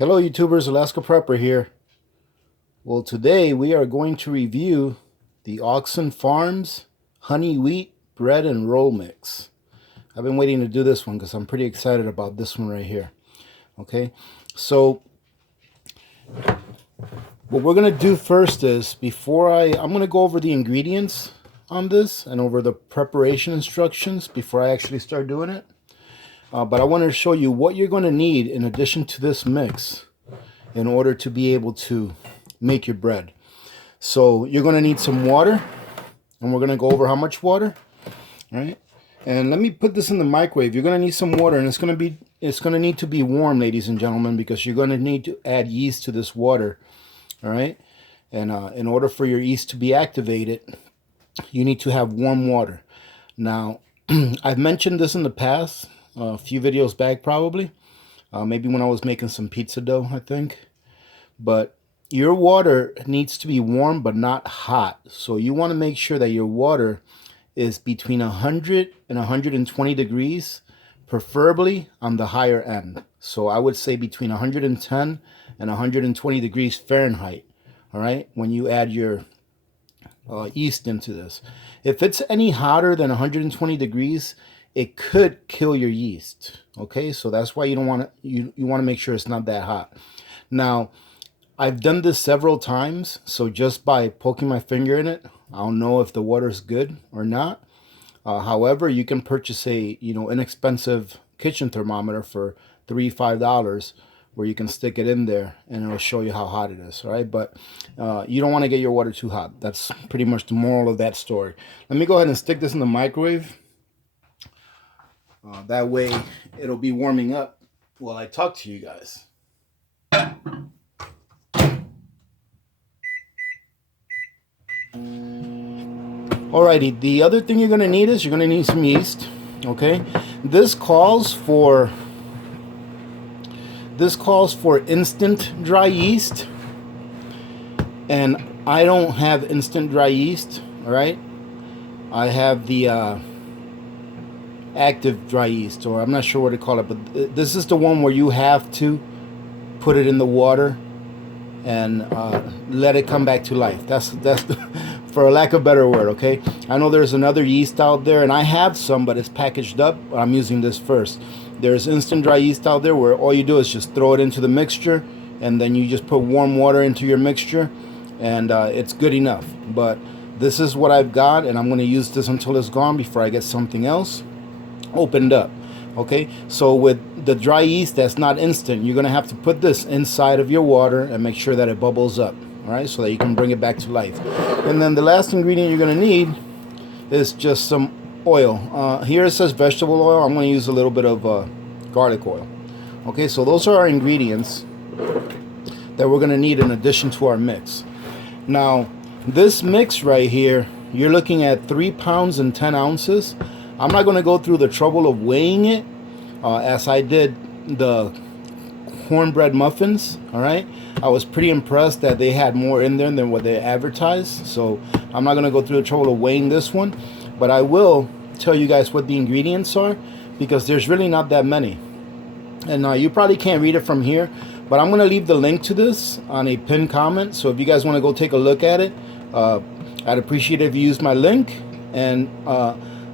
Hello YouTubers, Alaska Prepper here. Well, today we are going to review the Augason Farms Honey Wheat Bread and Roll Mix. I've been waiting to do this one because I'm pretty excited about this one right here. Okay, so what we're going to do first is, I'm going to go over the ingredients on this and over the preparation instructions before I actually start doing it. But I want to show you what you're going to need in addition to this mix in order to be able to make your bread. So you're going to need some water, and we're going to go over how much water. All right, and let me put this in the microwave. You're going to need some water, and it's going to need to be warm, ladies and gentlemen, because you're going to need to add yeast to this water. All right, and in order for your yeast to be activated, you need to have warm water. Now, I've mentioned this in the past, a few videos back probably, maybe when I was making some pizza dough, I think. But your water needs to be warm but not hot. So you want to make sure that your water is between 100 and 120 degrees, preferably on the higher end. So I would say between 110 and 120 degrees Fahrenheit, all right, when you add your yeast into this. If it's any hotter than 120 degrees, it could kill your yeast. Okay, so that's why you don't want to, you want to make sure it's not that hot. Now, I've done this several times, so just by poking my finger in it, I'll know if the water is good or not. However, you can purchase a inexpensive kitchen thermometer for $3-5, where you can stick it in there and it'll show you how hot it is. All right, but you don't want to get your water too hot. That's pretty much the moral of that story. Let me go ahead and stick this in the microwave. That way it'll be warming up while I talk to you guys. Alrighty, the other thing you're going to need is you're going to need some yeast. Okay, this calls for instant dry yeast, and I don't have instant dry yeast. All right, I have the active dry yeast, or I'm not sure what to call it, but this is the one where you have to put it in the water and let it come back to life. That's for a lack of a better word. Okay, I know there's another yeast out there, and I have some, but it's packaged up. I'm using this first. There's instant dry yeast out there where all you do is just throw it into the mixture, and then you just put warm water into your mixture, and it's good enough. But this is what I've got, and I'm going to use this until it's gone before I get something else opened up. Okay, so with the dry yeast that's not instant, you're going to have to put this inside of your water and make sure that it bubbles up, all right, so that you can bring it back to life. And then the last ingredient you're going to need is just some oil. Here it says vegetable oil. I'm going to use a little bit of garlic oil. Okay, so those are our ingredients that we're going to need in addition to our mix. Now, this mix right here, you're looking at 3 pounds and 10 ounces. I'm not going to go through the trouble of weighing it as I did the cornbread muffins. All right, I was pretty impressed that they had more in there than what they advertised, so I'm not going to go through the trouble of weighing this one, but I will tell you guys what the ingredients are, because there's really not that many, and you probably can't read it from here, but I'm going to leave the link to this on a pinned comment, so if you guys want to go take a look at it, I'd appreciate it if you use my link. And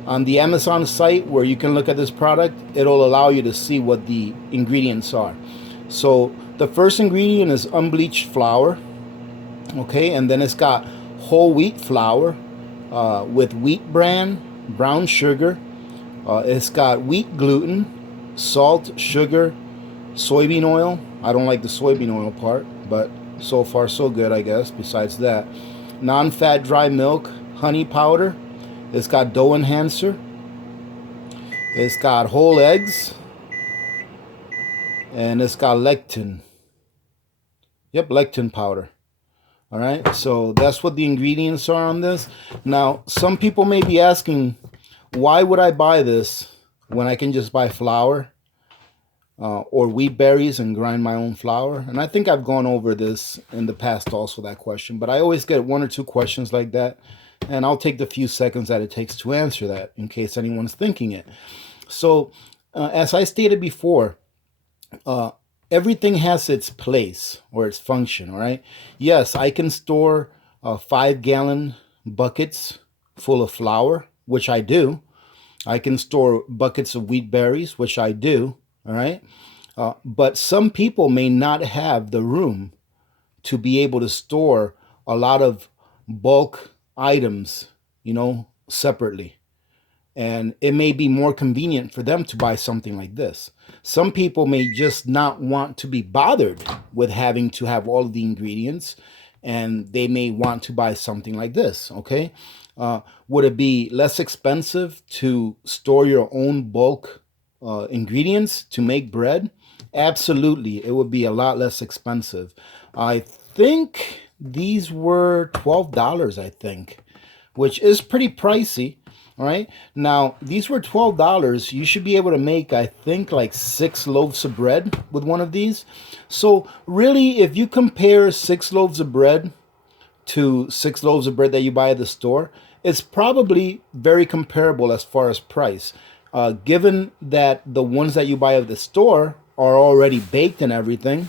on the Amazon site where you can look at this product, it'll allow you to see what the ingredients are. So the first ingredient is unbleached flour. Okay, and then it's got whole wheat flour with wheat bran, brown sugar. It's got wheat gluten, salt, sugar, soybean oil. I don't like the soybean oil part, but so far so good, I guess. Besides that, non-fat dry milk, honey powder. It's got dough enhancer. It's got whole eggs. And it's got lectin. Yep, lectin powder. All right, so that's what the ingredients are on this. Now, some people may be asking, why would I buy this when I can just buy flour or wheat berries and grind my own flour? And I think I've gone over this in the past also, that question. But I always get 1 or 2 questions like that. And I'll take the few seconds that it takes to answer that in case anyone's thinking it. So, as I stated before, everything has its place or its function, all right? Yes, I can store 5-gallon buckets full of flour, which I do. I can store buckets of wheat berries, which I do, all right? But some people may not have the room to be able to store a lot of bulk items, separately. And it may be more convenient for them to buy something like this. Some people may just not want to be bothered with having to have all of the ingredients, and they may want to buy something like this, okay? Would it be less expensive to store your own bulk ingredients to make bread? Absolutely, it would be a lot less expensive. I think these were $12, I think, which is pretty pricey. All right. Now, these were $12. You should be able to make, I think, like 6 loaves of bread with one of these. So, really, if you compare 6 loaves of bread to 6 loaves of bread that you buy at the store, it's probably very comparable as far as price. Given that the ones that you buy at the store are already baked and everything.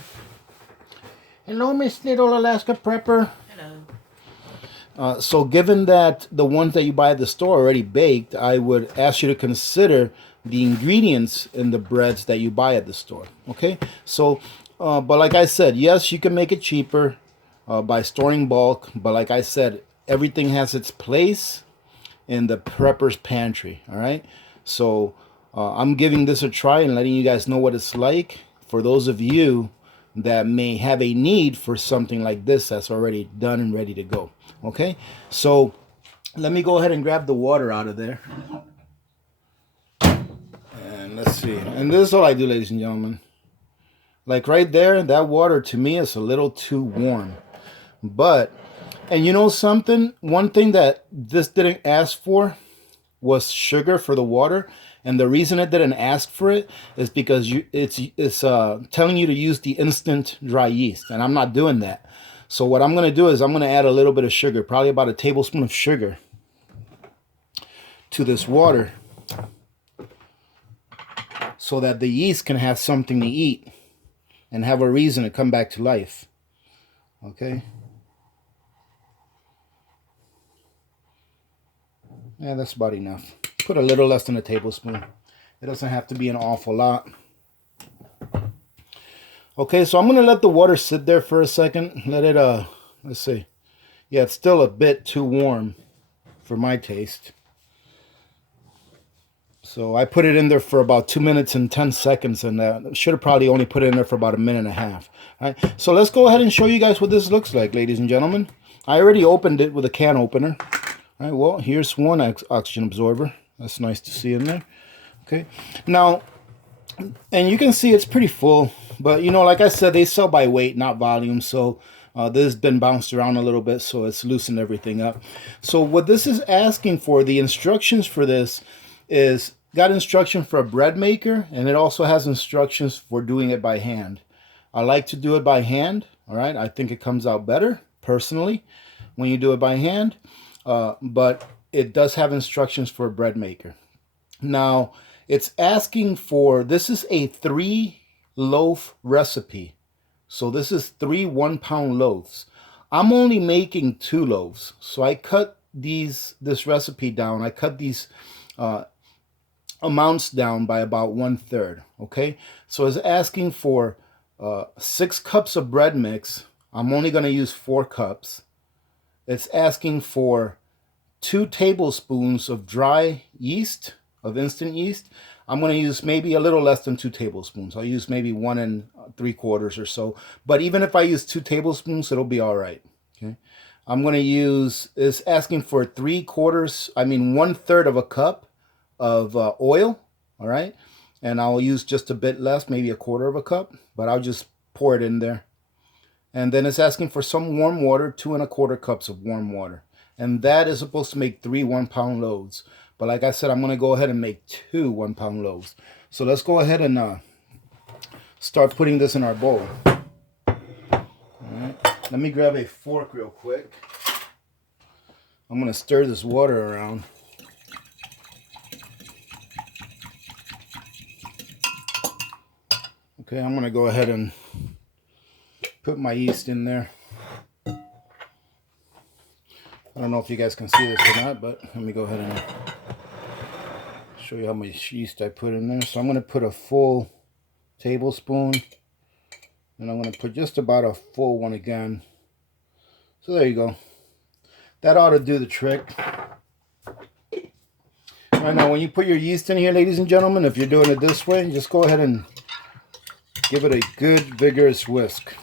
Hello, Miss Little Alaska Prepper. So given that the ones that you buy at the store are already baked, I would ask you to consider the ingredients in the breads that you buy at the store. Okay? So, but like I said, yes, you can make it cheaper by storing bulk. But like I said, everything has its place in the prepper's pantry. All right? So I'm giving this a try and letting you guys know what it's like. For those of you that may have a need for something like this that's already done and ready to go. Okay, so let me go ahead and grab the water out of there. And let's see. And this is all I do, ladies and gentlemen. Like right there, that water to me is a little too warm. But, and you know something? One thing that this didn't ask for was sugar for the water. And the reason it didn't ask for it is because it's telling you to use the instant dry yeast. And I'm not doing that. So what I'm going to do is I'm going to add a little bit of sugar, probably about a tablespoon of sugar to this water so that the yeast can have something to eat and have a reason to come back to life. Okay? Yeah, that's about enough. Put a little less than a tablespoon. It doesn't have to be an awful lot. Okay, so I'm going to let the water sit there for a second. Let it, let's see. Yeah, it's still a bit too warm for my taste. So I put it in there for about 2 minutes and 10 seconds, and should have probably only put it in there for about a minute and a half. All right, so let's go ahead and show you guys what this looks like, ladies and gentlemen. I already opened it with a can opener. All right, well, here's one oxygen absorber. That's nice to see in there. Okay, now, and you can see it's pretty full, but like I said, they sell by weight, not volume, so this has been bounced around a little bit, so it's loosened everything up. So what this is asking for, the instructions for this is got instruction for a bread maker, and it also has instructions for doing it by hand. I like to do it by hand. All right, I think it comes out better personally when you do it by hand, but it does have instructions for a bread maker. Now it's asking for, this is a 3-loaf recipe, so this is 3 1-pound loaves. I'm only making 2 loaves, so I cut this recipe down. I cut these amounts down by about 1/3. Okay, so it's asking for 6 cups of bread mix. I'm only going to use 4 cups. It's asking for 2 tablespoons of dry yeast, of instant yeast. I'm going to use maybe a little less than 2 tablespoons. I'll use maybe 1 3/4 or so. But even if I use 2 tablespoons, it'll be all right. Okay, I'm going to use, it's asking for 1/3 of a cup of oil. All right, and I'll use just a bit less, maybe 1/4 of a cup, but I'll just pour it in there. And then it's asking for some warm water, 2 1/4 cups of warm water. And that is supposed to make 3 1-pound loaves. But like I said, I'm going to go ahead and make 2 1-pound loaves. So let's go ahead and start putting this in our bowl. All right. Let me grab a fork real quick. I'm going to stir this water around. Okay, I'm gonna go ahead and put my yeast in there. I don't know if you guys can see this or not, but let me go ahead and show you how much yeast I put in there. So I'm going to put a full tablespoon, and I'm going to put just about a full one again. So there you go. That ought to do the trick. Right now, when you put your yeast in here, ladies and gentlemen, if you're doing it this way, just go ahead and give it a good vigorous whisk.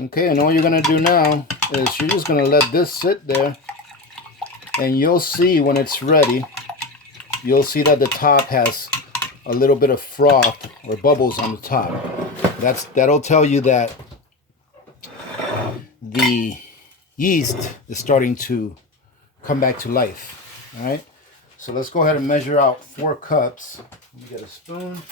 Okay, and all you're going to do now is you're just going to let this sit there, and you'll see when it's ready, you'll see that the top has a little bit of froth or bubbles on the top. That'll tell you that the yeast is starting to come back to life. All right, so let's go ahead and measure out 4 cups. Let me get a spoon.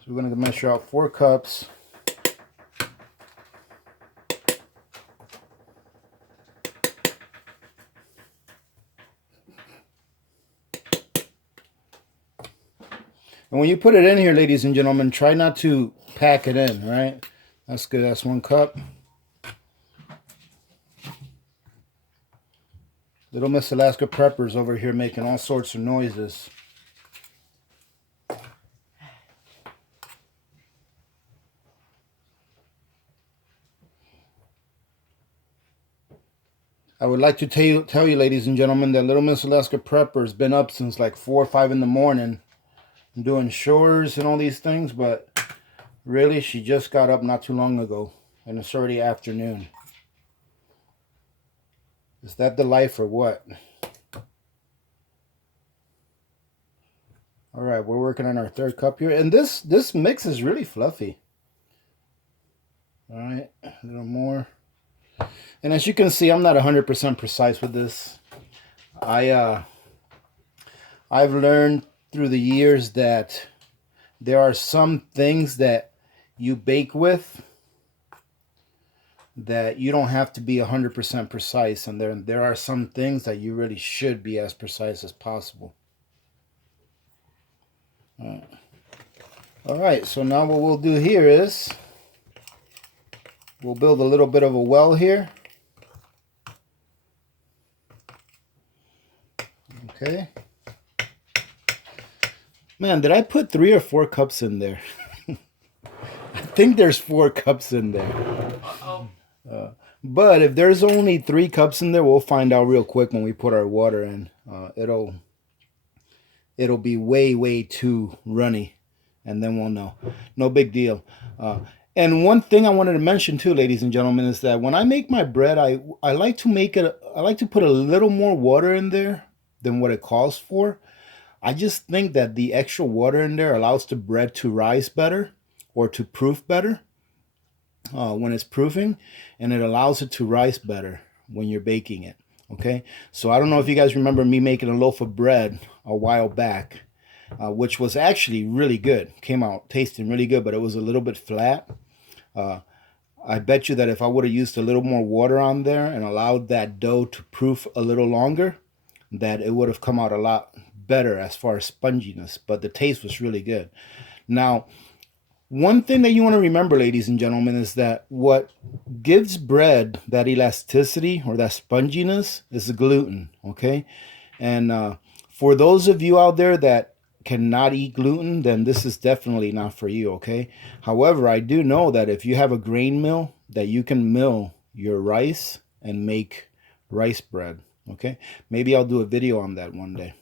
So we're going to measure out 4 cups. And when you put it in here, ladies and gentlemen, try not to pack it in, all right? That's good. That's 1 cup. Little Miss Alaska Prepper's over here making all sorts of noises. I would like to tell you, ladies and gentlemen, that Little Miss Alaska Prepper has been up since like 4 or 5 in the morning doing chores and all these things, but really, she just got up not too long ago, and it's already afternoon. Is that the life or what? All right, we're working on our 3rd cup here, and this mix is really fluffy. All right, a little more. And as you can see, I'm not 100% precise with this. I've learned through the years that there are some things that you bake with that you don't have to be 100% precise, and there are some things that you really should be as precise as possible. All right, so now what we'll do here is we'll build a little bit of a well here. Okay. Man, did I put 3 or 4 cups in there? I think there's 4 cups in there. But if there's only 3 cups in there, we'll find out real quick when we put our water in. It'll be way too runny, and then we'll know. No big deal. And one thing I wanted to mention too, ladies and gentlemen, is that when I make my bread, I like to put a little more water in there than what it calls for. I just think that the extra water in there allows the bread to rise better or to proof better when it's proofing, and it allows it to rise better when you're baking it. Okay, so I don't know if you guys remember me making a loaf of bread a while back, which was actually really good. Came out tasting really good, but it was a little bit flat. I bet you that if I would have used a little more water on there and allowed that dough to proof a little longer, that it would have come out a lot better as far as sponginess, but the taste was really good. Now, one thing that you want to remember, ladies and gentlemen, is that what gives bread that elasticity or that sponginess is the gluten, okay? And for those of you out there that cannot eat gluten, then this is definitely not for you, okay? However, I do know that if you have a grain mill, that you can mill your rice and make rice bread, okay? Maybe I'll do a video on that one day,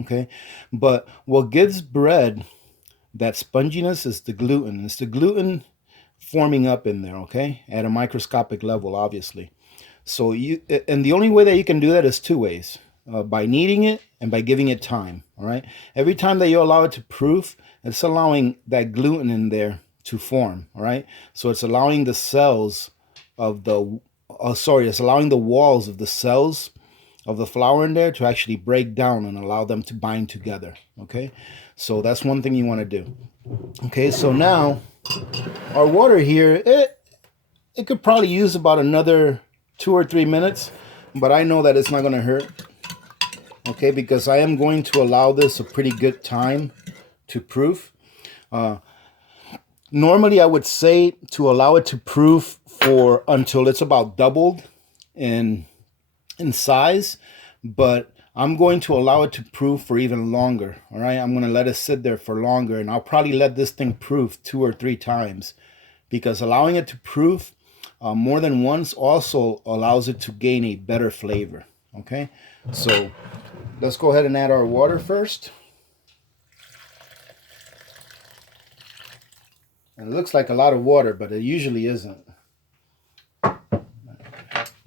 okay? But what gives bread that sponginess is the gluten. It's the gluten forming up in there, okay? At a microscopic level, obviously. So and the only way that you can do that is 2 ways. By kneading it and by giving it time, all right? Every time that you allow it to proof, it's allowing that gluten in there to form, all right? So it's allowing the cells of the, it's allowing the walls of the cells of the flour in there to actually break down and allow them to bind together, okay? So that's one thing you want to do. Okay, so now our water here, it could probably use about another 2 or 3 minutes, but I know that it's not going to hurt. Okay, because I am going to allow this a pretty good time to proof. Normally I would say to allow it to proof for until it's about doubled in size, but I'm going to allow it to proof for even longer. All right, I'm going to let it sit there for longer, and I'll probably let this thing proof 2 or 3 times, because allowing it to proof more than once also allows it to gain a better flavor. Okay, so let's go ahead and add our water first. And it looks like a lot of water, but it usually isn't. I'm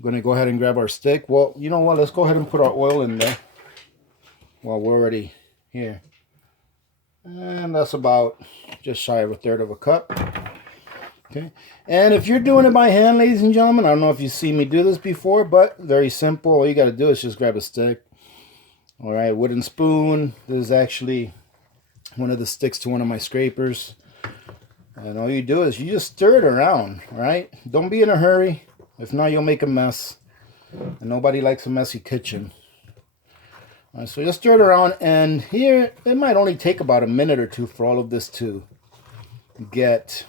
going to go ahead and grab our stick. Well, you know what? Let's go ahead and put our oil in there while we're already here. And that's about just shy of 1/3 of a cup. Okay. And if you're doing it by hand, ladies and gentlemen, I don't know if you've seen me do this before, but very simple. All you got to do is just grab a stick. All right, wooden spoon. This is actually one of the sticks to one of my scrapers. And all you do is you just stir it around, all right? Don't be in a hurry. If not, you'll make a mess. And nobody likes a messy kitchen. All right, so just stir it around. And here, it might only take about a minute or two for all of this to get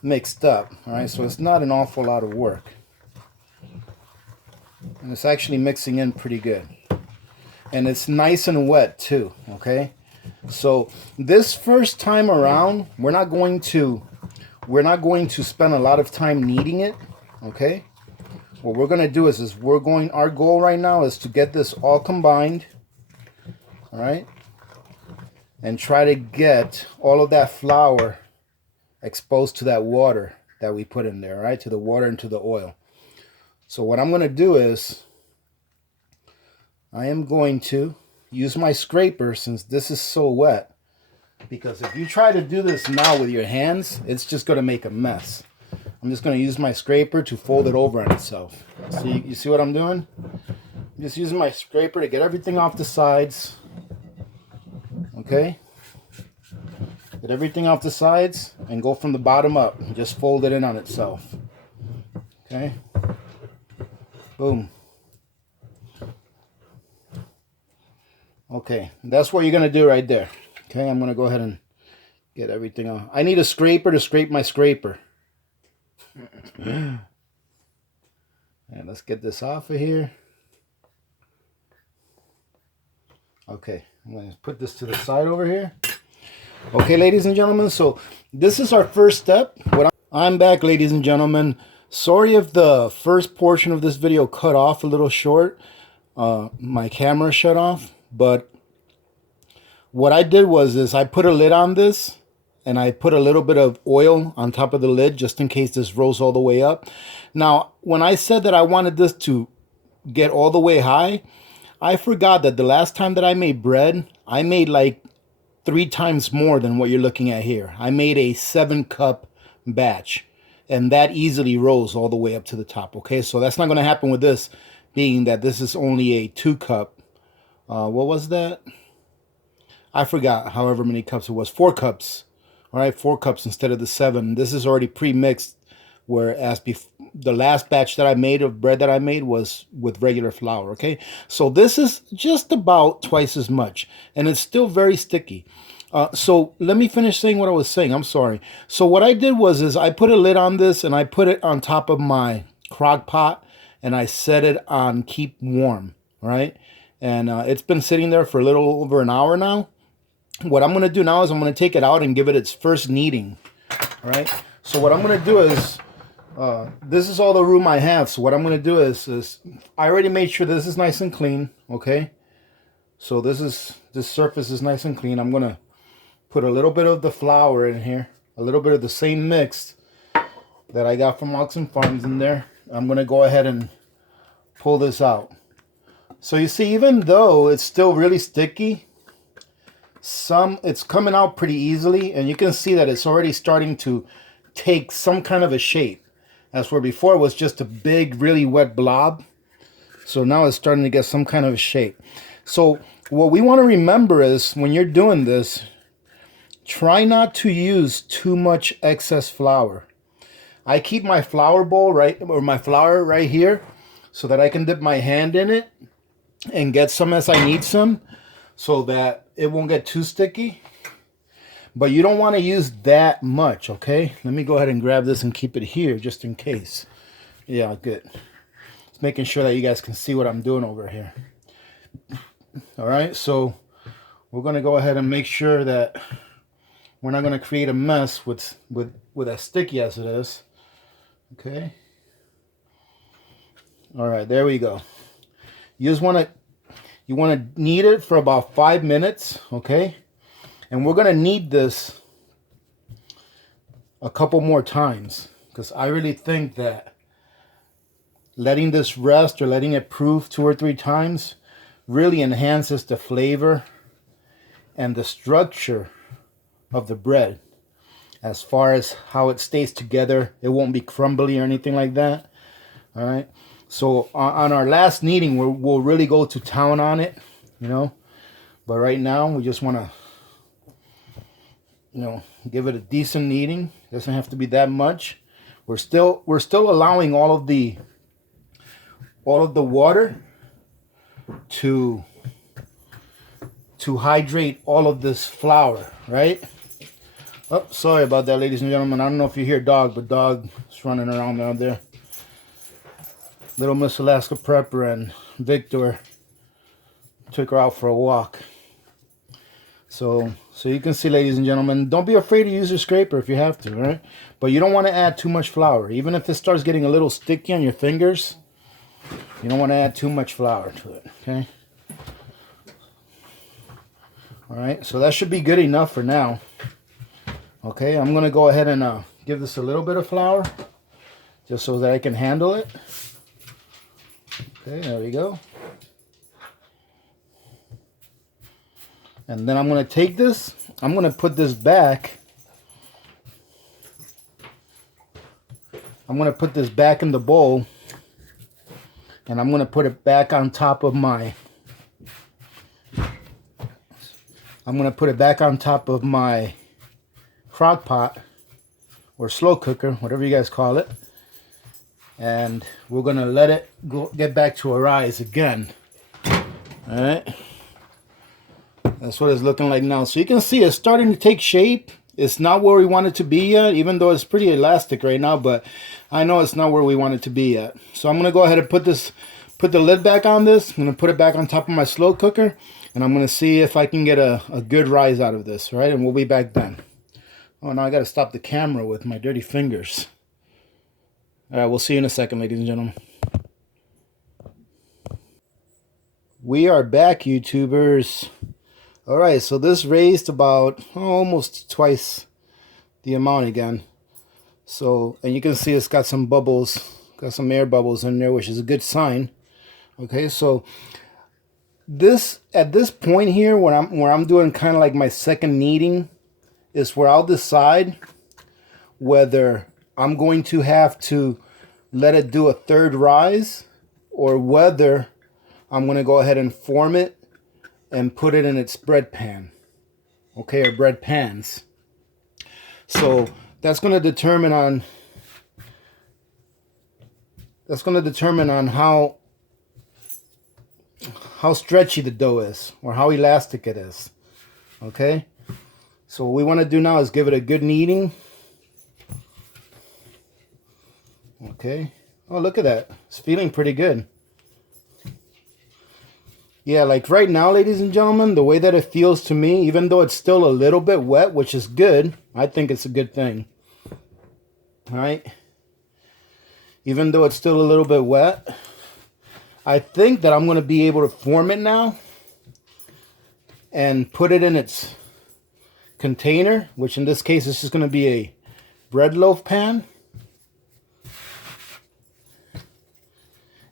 mixed up. All right, so it's not an awful lot of work. And it's actually mixing in pretty good. And it's nice and wet too, okay? So this first time around, we're not going to spend a lot of time kneading it, okay? What we're going to do is our goal right now is to get this all combined, all right? And try to get all of that flour exposed to that water that we put in there, right? To the water and to the oil. So what I'm going to do is I am going to use my scraper, since this is so wet, because if you try to do this now with your hands, it's just going to make a mess. I'm just going to use my scraper to fold it over on itself. See, you see what I'm doing? I'm just using my scraper to get everything off the sides. Okay? Get everything off the sides and go from the bottom up. Just fold it in on itself. Okay? Boom. Okay, that's what you're going to do right there. Okay, I'm going to go ahead and get everything off. I need a scraper to scrape my scraper. And let's get this off of here. Okay, I'm going to put this to the side over here. Okay, ladies and gentlemen, so this is our first step. I'm back, ladies and gentlemen. Sorry if the first portion of this video cut off a little short. My camera shut off. But what I did was I put a lid on this, and I put a little bit of oil on top of the lid just in case this rose all the way up. Now, when I said that I wanted this to get all the way high, I forgot that the last time that I made bread, I made like 3 times more than what you're looking at here. I made a 7-cup batch, and that easily rose all the way up to the top. Okay, so that's not going to happen with this, being that this is only a 2-cup. What was that? I forgot however many cups it was. 4 cups. All right, 4 cups instead of the 7. This is already pre-mixed, whereas the last batch that I made of bread that I made was with regular flour, okay? So this is just about twice as much, and it's still very sticky. So let me finish saying what I was saying. I'm sorry. So what I did was I put a lid on this, and I put it on top of my crock pot, and I set it on keep warm, all right? And it's been sitting there for a little over an hour now. What I'm going to do now is I'm going to take it out and give it its first kneading. All right. So what I'm going to do is, this is all the room I have. So what I'm going to do is I already made sure this is nice and clean. Okay. So this surface is nice and clean. I'm going to put a little bit of the flour in here, a little bit of the same mix that I got from Augason Farms in there. I'm going to go ahead and pull this out. So you see, even though it's still really sticky, it's coming out pretty easily, and you can see that it's already starting to take some kind of a shape. As where before it was just a big, really wet blob. So now it's starting to get some kind of a shape. So what we want to remember is when you're doing this, try not to use too much excess flour. I keep my flour bowl my flour right here so that I can dip my hand in it and get some as I need some so that it won't get too sticky. But you don't want to use that much, okay? Let me go ahead and grab this and keep it here just in case. Yeah, good. Just making sure that you guys can see what I'm doing over here. All right, so we're going to go ahead and make sure that we're not going to create a mess with as sticky as it is. Okay. All right, there we go. You just want to knead it for about 5 minutes, okay? And we're going to knead this a couple more times because I really think that letting this rest or letting it proof 2 or 3 times really enhances the flavor and the structure of the bread. As far as how it stays together, it won't be crumbly or anything like that. All right. So on our last kneading, we'll really go to town on it, you know. But right now, we just want to, you know, give it a decent kneading. It doesn't have to be that much. We're still allowing all of the water to hydrate all of this flour, right? Oh, sorry about that, ladies and gentlemen. I don't know if you hear dog, but dog is running around down there. Little Miss Alaska Prepper and Victor took her out for a walk. So you can see, ladies and gentlemen, don't be afraid to use your scraper if you have to, right? But you don't want to add too much flour. Even if it starts getting a little sticky on your fingers, you don't want to add too much flour to it, okay? All right, so that should be good enough for now. Okay, I'm going to go ahead and give this a little bit of flour just so that I can handle it. Okay, there we go. And then I'm going to take this, I'm going to put this back. I'm going to put this back in the bowl. And I'm going to put it back on top of my crock pot or slow cooker, whatever you guys call it. And we're going to let it get back to a rise again. All right. That's what it's looking like now. So you can see it's starting to take shape. It's not where we want it to be yet, even though it's pretty elastic right now, but I know it's not where we want it to be yet. So I'm going to go ahead and put the lid back on this. I'm going to put it back on top of my slow cooker, and I'm going to see if I can get a good rise out of this, right? And we'll be back then. Oh, now I got to stop the camera with my dirty fingers. All right, we'll see you in a second, ladies and gentlemen. We are back, YouTubers. All right, so this raised about almost twice the amount again. So, and you can see it's got some bubbles, got some air bubbles in there, which is a good sign. Okay, so at this point here, where I'm doing kind of like my second kneading, is where I'll decide whether I'm going to have to let it do a third rise or whether I'm going to go ahead and form it and put it in its bread pan, okay, or bread pans. So that's going to determine on how stretchy the dough is or how elastic it is. Okay, so what we want to do now is give it a good kneading. Okay, oh, look at that, it's feeling pretty good. Yeah, like right now, ladies and gentlemen, the way that it feels to me, even though it's still a little bit wet, which is good, I think it's a good thing. All right, even though it's still a little bit wet, I think that I'm going to be able to form it now and put it in its container, which in this case is just going to be a bread loaf pan,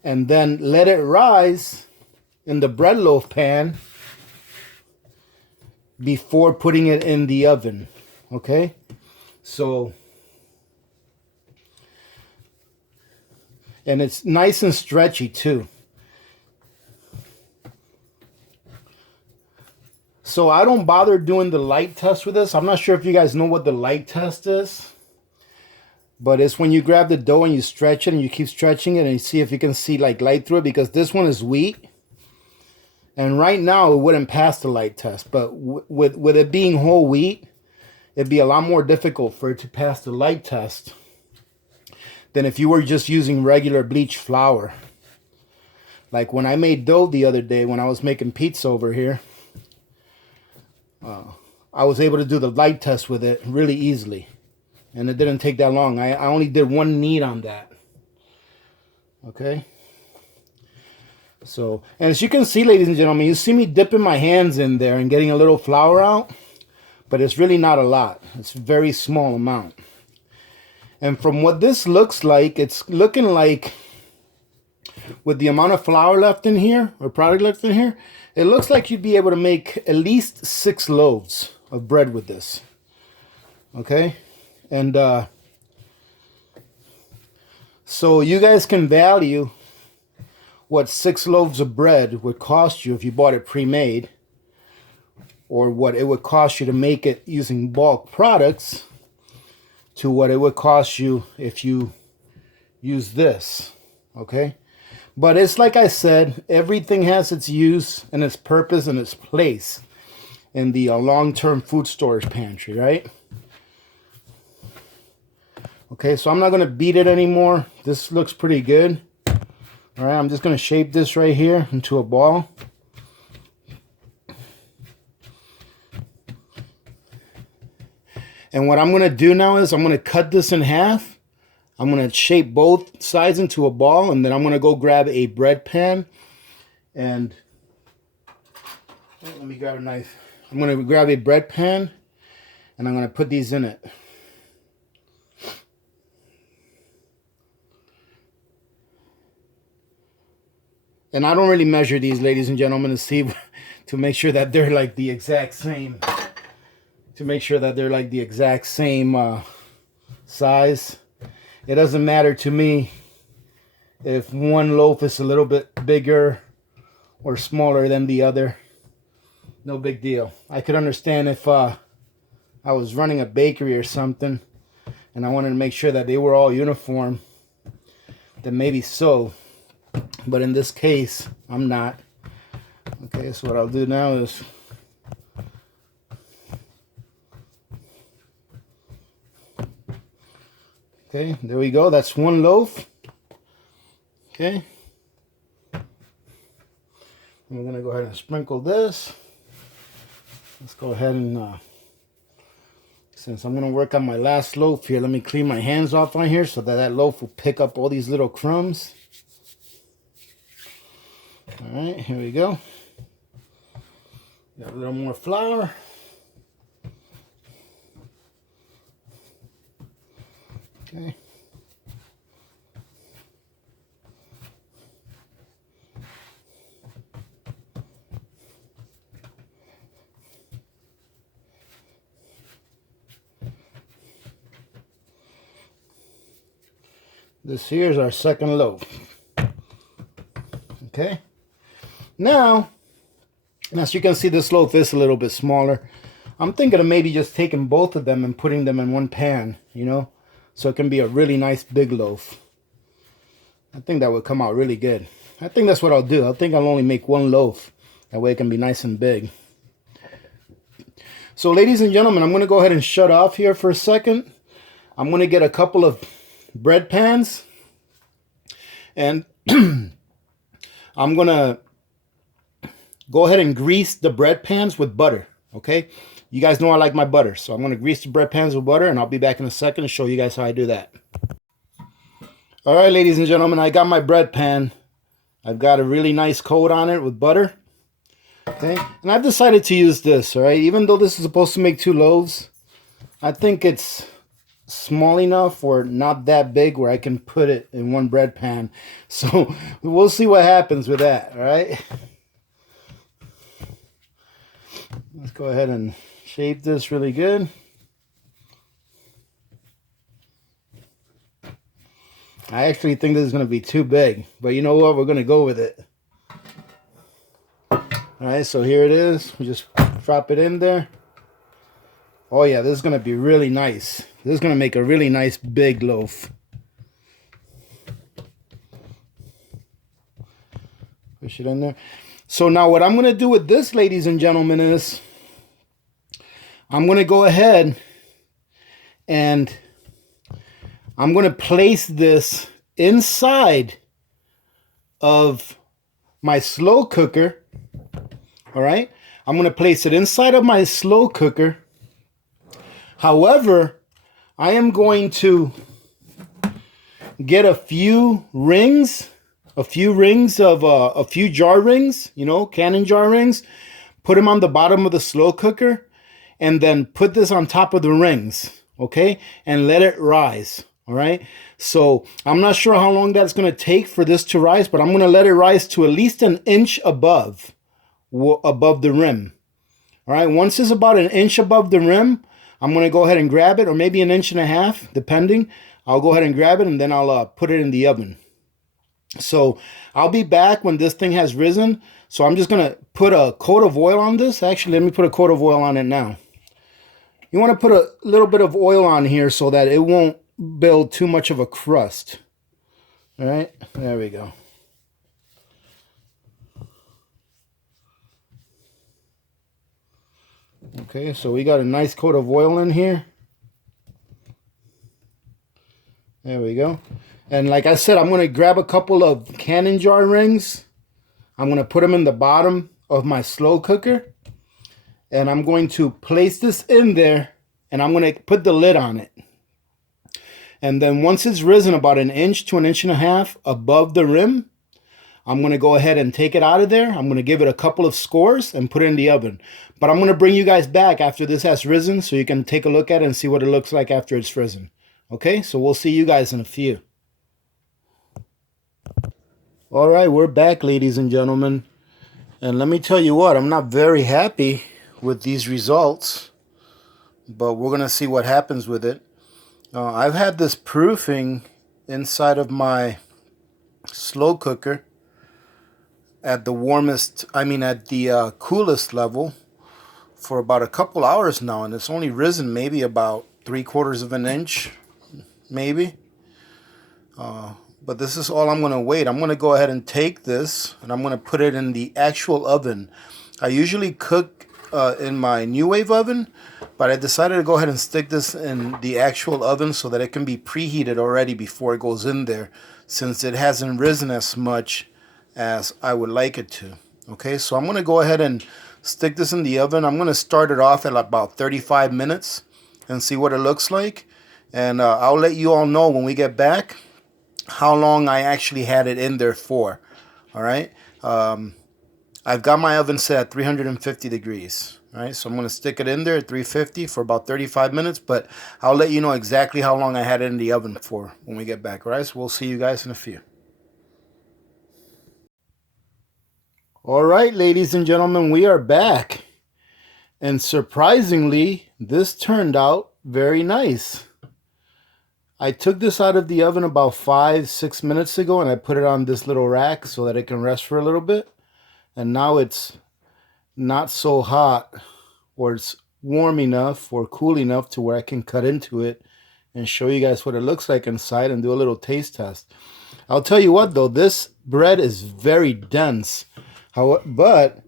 and then let it rise in the bread loaf pan before putting it in the oven. Okay, so, and it's nice and stretchy too. So I don't bother doing the light test with this. I'm not sure if you guys know what the light test is. But it's when you grab the dough and you stretch it and you keep stretching it and you see if you can see like light through it, because this one is wheat. And right now it wouldn't pass the light test, but with it being whole wheat, it'd be a lot more difficult for it to pass the light test than if you were just using regular bleached flour. Like when I made dough the other day, when I was making pizza over here, I was able to do the light test with it really easily. And it didn't take that long. I only did one knead on that. Okay. So, and as you can see, ladies and gentlemen, you see me dipping my hands in there and getting a little flour out. But it's really not a lot. It's a very small amount. And from what this looks like, it's looking like with the amount of flour left in here, or product left in here, it looks like you'd be able to make at least 6 loaves of bread with this. Okay? And so you guys can value what 6 loaves of bread would cost you if you bought it pre-made, or what it would cost you to make it using bulk products, to what it would cost you if you use this. Okay? But it's like I said, everything has its use and its purpose and its place in the long-term food storage pantry, right? Okay, so I'm not going to beat it anymore. This looks pretty good. All right, I'm just going to shape this right here into a ball. And what I'm going to do now is I'm going to cut this in half. I'm going to shape both sides into a ball, and then I'm going to go grab a bread pan. And let me grab a knife. I'm going to grab a bread pan, and I'm going to put these in it. And I don't really measure these, ladies and gentlemen, to see, to make sure that they're like the exact same. To make sure that they're like the exact same size. It doesn't matter to me if one loaf is a little bit bigger or smaller than the other. No big deal. I could understand if I was running a bakery or something and I wanted to make sure that they were all uniform, then maybe so. But in this case, I'm not. Okay, so what I'll do now is okay, there we go. That's one loaf. Okay. I'm going to go ahead and sprinkle this. Let's go ahead and, since I'm going to work on my last loaf here, let me clean my hands off on here so that that loaf will pick up all these little crumbs. All right, here we go. Got a little more flour. Okay. This here is our second loaf. Okay. Now, as you can see, this loaf is a little bit smaller. I'm thinking of maybe just taking both of them and putting them in one pan, you know, so it can be a really nice big loaf. I think that would come out really good. I think that's what I'll do. I think I'll only make one loaf. That way it can be nice and big. So, ladies and gentlemen, I'm going to go ahead and shut off here for a second. I'm going to get a couple of bread pans, and I'm going to go ahead and grease the bread pans with butter, okay? You guys know I like my butter, so I'm going to grease the bread pans with butter, and I'll be back in a second to show you guys how I do that. All right, ladies and gentlemen, I got my bread pan. I've got a really nice coat on it with butter, okay? And I've decided to use this, all right? Even though this is supposed to make 2 loaves, I think it's small enough or not that big where I can put it in one bread pan. So we'll see what happens with that, all right? Let's go ahead and shape this really good. I actually think this is going to be too big, but you know what? We're going to go with it. All right, so here it is. We just drop it in there. Oh yeah, this is going to be really nice. This is going to make a really nice big loaf. Push it in there. So now what I'm going to do with this, ladies and gentlemen, is I'm going to go ahead and I'm going to place this inside of my slow cooker. All right. I'm going to place it inside of my slow cooker. However, I am going to get a few rings of a few jar rings, you know, cannon jar rings, put them on the bottom of the slow cooker, and then put this on top of the rings, okay, and let it rise. All right. So I'm not sure how long that's going to take for this to rise, but I'm going to let it rise to at least an inch above the rim. All right. Once it's about an inch above the rim, I'm going to go ahead and grab it, or maybe an inch and a half, depending. I'll go ahead and grab it, and then I'll put it in the oven. So I'll be back when this thing has risen. So I'm just going to put a coat of oil on this. Actually, let me put a coat of oil on it now. You want to put a little bit of oil on here so that it won't build too much of a crust. All right, there we go. Okay, so we got a nice coat of oil in here. There we go. And like I said, I'm going to grab a couple of cannon jar rings. I'm going to put them in the bottom of my slow cooker. And I'm going to place this in there, and I'm going to put the lid on it. And then once it's risen about an inch to an inch and a half above the rim, I'm going to go ahead and take it out of there. I'm going to give it a couple of scores and put it in the oven. But I'm going to bring you guys back after this has risen so you can take a look at it and see what it looks like after it's risen. Okay, so we'll see you guys in a few. All right, we're back, ladies and gentlemen. And let me tell you what, I'm not very happy with these results, but we're going to see what happens with it. I've had this proofing inside of my slow cooker at the coolest level for about a couple hours now, and it's only risen maybe about 3/4 of an inch, maybe. But this is all I'm going to wait. I'm going to go ahead and take this, and I'm going to put it in the actual oven. I usually cook in my New Wave oven, but I decided to go ahead and stick this in the actual oven so that it can be preheated already before it goes in there, since it hasn't risen as much as I would like it to. Okay, so I'm going to go ahead and stick this in the oven. I'm going to start it off at about 35 minutes and see what it looks like. And I'll let you all know when we get back how long I actually had it in there for. All right. I've got my oven set at 350 degrees. All right. So I'm going to stick it in there at 350 for about 35 minutes, but I'll let you know exactly how long I had it in the oven for when we get back. All right. So we'll see you guys in a few. All right, ladies and gentlemen, we are back. And surprisingly, this turned out very nice. I took this out of the oven about 5-6 minutes ago, and I put it on this little rack so that it can rest for a little bit. And now it's not so hot, or it's warm enough or cool enough to where I can cut into it and show you guys what it looks like inside and do a little taste test. I'll tell you what though, this bread is very dense. But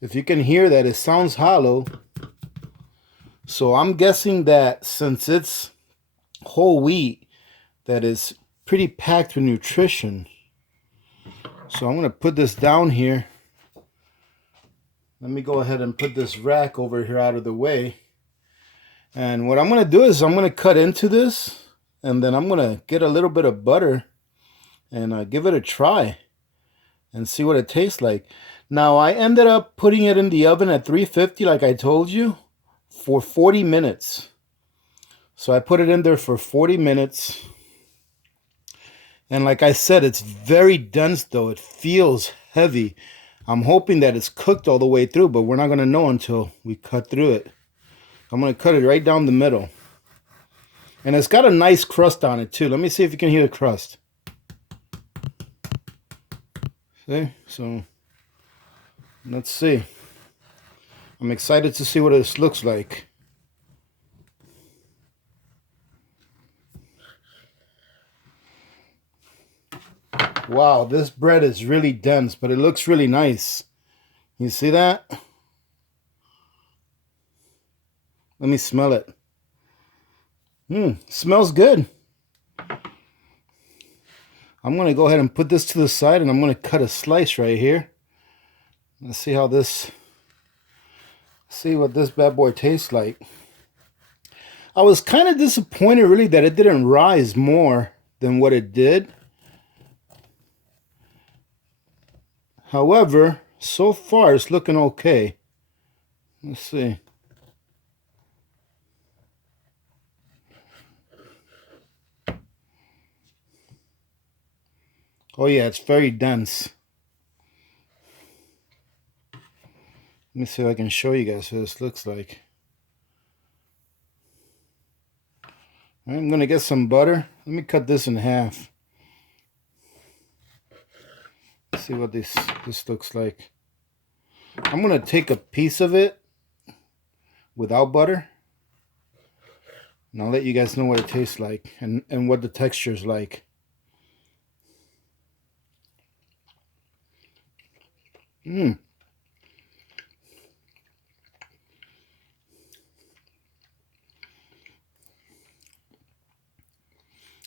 if you can hear that, it sounds hollow. So I'm guessing that since it's whole wheat, that is pretty packed with nutrition. So I'm going to put this down here. Let me go ahead and put this rack over here out of the way. And what I'm going to do is I'm going to cut into this, and then I'm going to get a little bit of butter and give it a try and see what it tastes like. Now, I ended up putting it in the oven at 350, like I told you, for 40 minutes. So I put it in there for 40 minutes. And like I said, it's very dense though. It feels heavy. I'm hoping that it's cooked all the way through, but we're not going to know until we cut through it. I'm going to cut it right down the middle. And it's got a nice crust on it too. Let me see if you can hear the crust. See? So, let's see. I'm excited to see what this looks like. Wow, this bread is really dense, but it looks really nice. You see that? Let me smell it. Smells good. I'm going to go ahead and put this to the side, and I'm going to cut a slice right here. Let's see how this, see what this bad boy tastes like. I was kind of disappointed really that it didn't rise more than what it did. However, so far it's looking okay. Let's see. Oh yeah, it's very dense. Let me see if I can show you guys what this looks like. I'm going to get some butter. Let me cut this in half. Let's see what this looks like. I'm going to take a piece of it without butter. And I'll let you guys know what it tastes like and what the texture is like.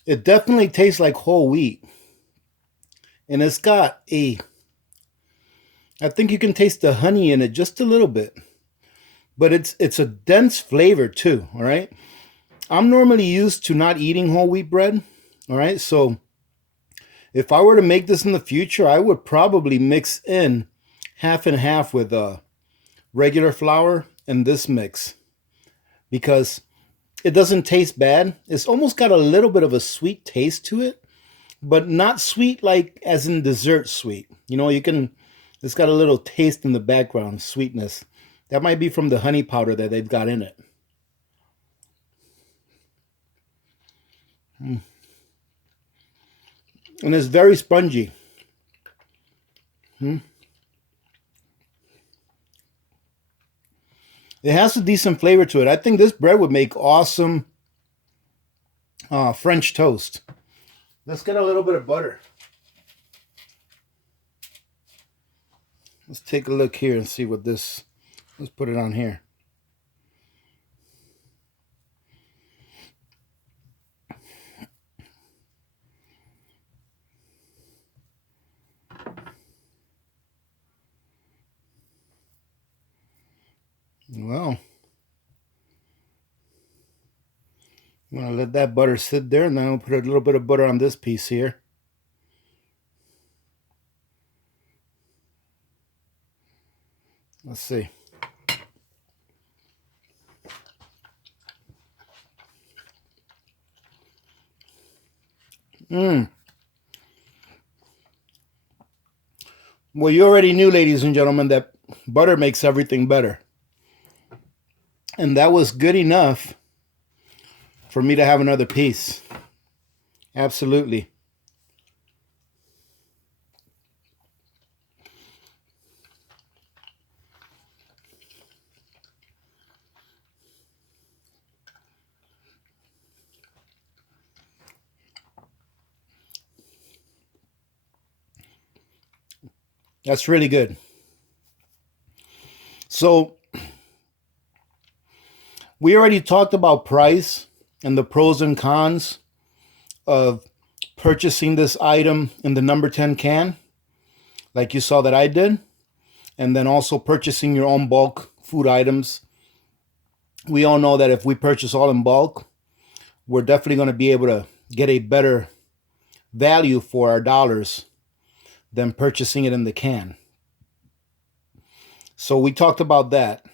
It definitely tastes like whole wheat. And it's got I think you can taste the honey in it just a little bit. But it's a dense flavor too, all right? I'm normally used to not eating whole wheat bread, all right? So if I were to make this in the future, I would probably mix in half and half with regular flour and this mix, because it doesn't taste bad. It's almost got a little bit of a sweet taste to it, but not sweet like as in dessert sweet. You know, it's got a little taste in the background, sweetness. That might be from the honey powder that they've got in it. And it's very spongy. It has a decent flavor to it. I think this bread would make awesome French toast. Let's get a little bit of butter. Let's take a look here and see what this, let's put it on here. Well, I'm going to let that butter sit there, and then I'll put a little bit of butter on this piece here. Let's see. Well, you already knew, ladies and gentlemen, that butter makes everything better. And that was good enough for me to have another piece. Absolutely. That's really good. So we already talked about price and the pros and cons of purchasing this item in the number 10 can, like you saw that I did, and then also purchasing your own bulk food items. We all know that if we purchase all in bulk, we're definitely going to be able to get a better value for our dollars than purchasing it in the can. So we talked about that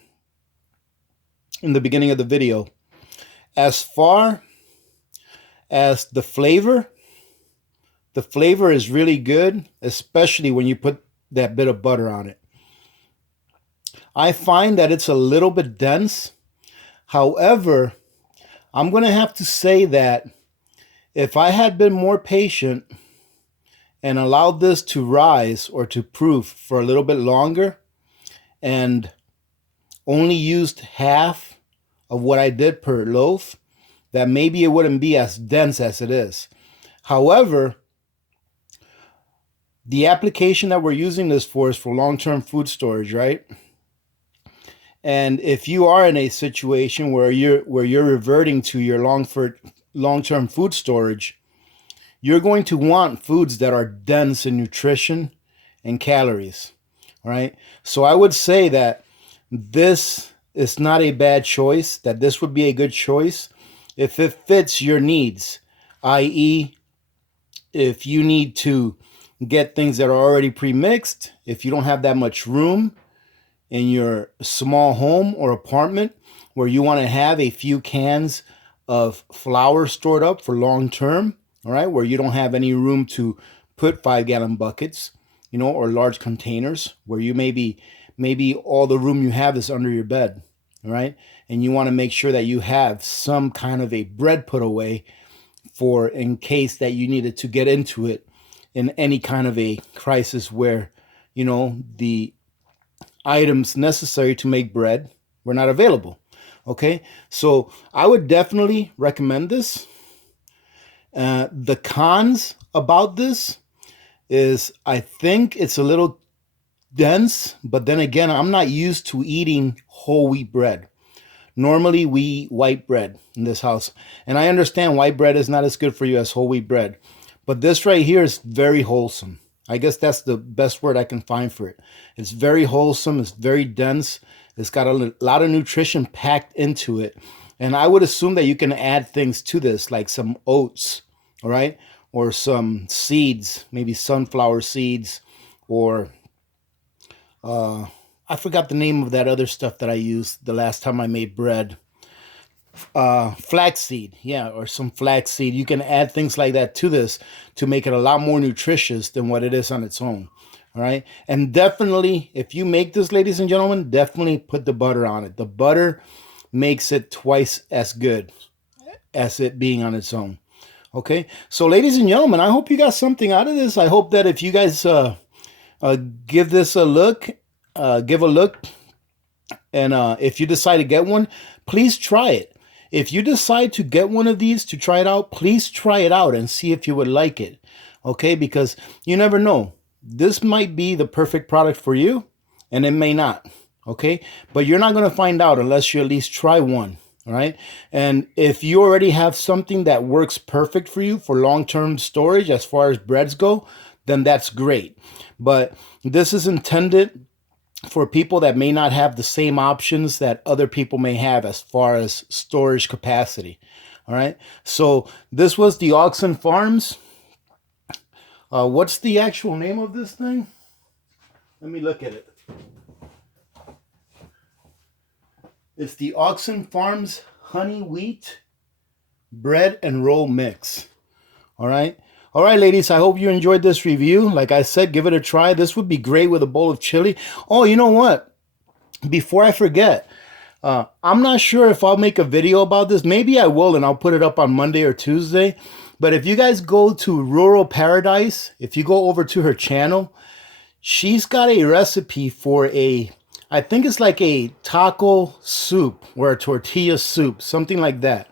in the beginning of the video. As far as the flavor is really good, especially when you put that bit of butter on it. I find that it's a little bit dense. However, I'm going to have to say that if I had been more patient and allowed this to rise or to proof for a little bit longer and only used half of what I did per loaf, that maybe it wouldn't be as dense as it is. However, the application that we're using this for is for long-term food storage, right? And if you are in a situation where you're reverting to your long-term food storage, you're going to want foods that are dense in nutrition and calories. All right. So I would say that this is not a bad choice, that this would be a good choice if it fits your needs, i.e., if you need to get things that are already pre-mixed, if you don't have that much room in your small home or apartment where you want to have a few cans of flour stored up for long term, all right, where you don't have any room to put 5-gallon buckets, or large containers, where you maybe all the room you have is under your bed, all right, and you want to make sure that you have some kind of a bread put away for in case that you needed to get into it in any kind of a crisis where the items necessary to make bread were not available. Okay, so I would definitely recommend this. The cons about this is I think it's a little dense, but then again, I'm not used to eating whole wheat bread. Normally, we eat white bread in this house, and I understand white bread is not as good for you as whole wheat bread, but this right here is very wholesome. I guess that's the best word I can find for it. It's very wholesome. It's very dense. It's got a lot of nutrition packed into it. And I would assume that you can add things to this, like some oats, all right? Or some seeds, maybe sunflower seeds, or I forgot the name of that other stuff that I used the last time I made bread. Flaxseed, yeah, or some flaxseed. You can add things like that to this to make it a lot more nutritious than what it is on its own. All right. And definitely, if you make this, ladies and gentlemen, definitely put the butter on it. The butter makes it twice as good as it being on its own. Okay. So, ladies and gentlemen, I hope you got something out of this. I hope that if you guys give this a look, give a look, and if you decide to get one, please try it. If you decide to get one of these to try it out, please try it out and see if you would like it. Okay, because you never know. This might be the perfect product for you, and it may not. Okay, but you're not going to find out unless you at least try one. All right, and if you already have something that works perfect for you for long-term storage as far as breads go, then that's great. But this is intended for people that may not have the same options that other people may have as far as storage capacity. All right. So this was the Augason Farms. What's the actual name of this thing? Let me look at it. It's the Augason Farms Honey Wheat Bread and Roll Mix. All right. All right, ladies, I hope you enjoyed this review. Like I said, give it a try. This would be great with a bowl of chili. Oh, you know what? Before I forget, I'm not sure if I'll make a video about this. Maybe I will, and I'll put it up on Monday or Tuesday. But if you guys go to Rural Paradise, if you go over to her channel, she's got a recipe for I think it's like a taco soup or a tortilla soup, something like that.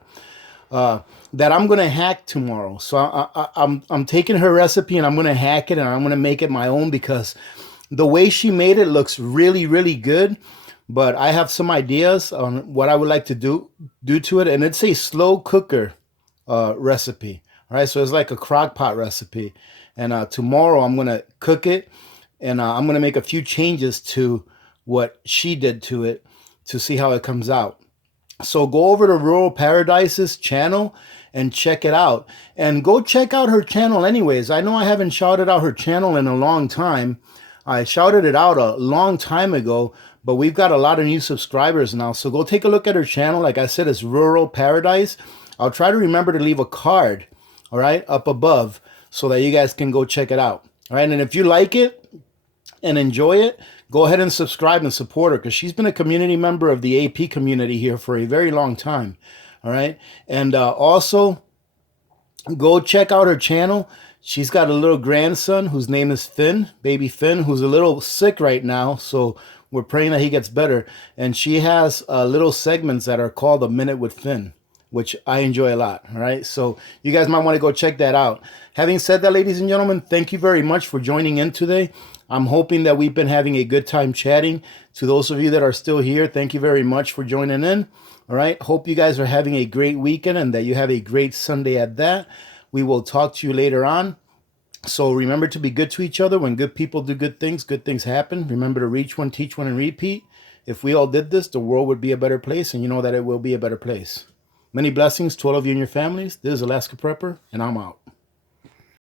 That I'm gonna hack tomorrow. So I'm taking her recipe and I'm gonna hack it and I'm gonna make it my own because the way she made it looks really, really good. But I have some ideas on what I would like to do to it, and it's a slow cooker recipe. All right, so it's like a crock pot recipe. And tomorrow I'm gonna cook it, and I'm gonna make a few changes to what she did to it to see how it comes out. So go over to Rural Paradise's channel and check it out. And go check out her channel anyways. I know I haven't shouted out her channel in a long time. I shouted it out a long time ago, but we've got a lot of new subscribers now. So go take a look at her channel. Like I said, it's Rural Paradise. I'll try to remember to leave a card, all right, up above so that you guys can go check it out. All right, and if you like it and enjoy it, go ahead and subscribe and support her because she's been a community member of the AP community here for a very long time. All right. And also go check out her channel. She's got a little grandson whose name is Finn, baby Finn, who's a little sick right now. So we're praying that he gets better. And she has little segments that are called A Minute with Finn. which I enjoy a lot. All right. So you guys might want to go check that out. Having said that, ladies and gentlemen, thank you very much for joining in today. I'm hoping that we've been having a good time chatting. To those of you that are still here, thank you very much for joining in. All right. Hope you guys are having a great weekend and that you have a great Sunday at that. We will talk to you later on. So remember to be good to each other. When good people do good things happen. Remember to reach one, teach one, and repeat. If we all did this, the world would be a better place, and you know that it will be a better place. Many blessings to all of you and your families. This is Alaska Prepper, and I'm out.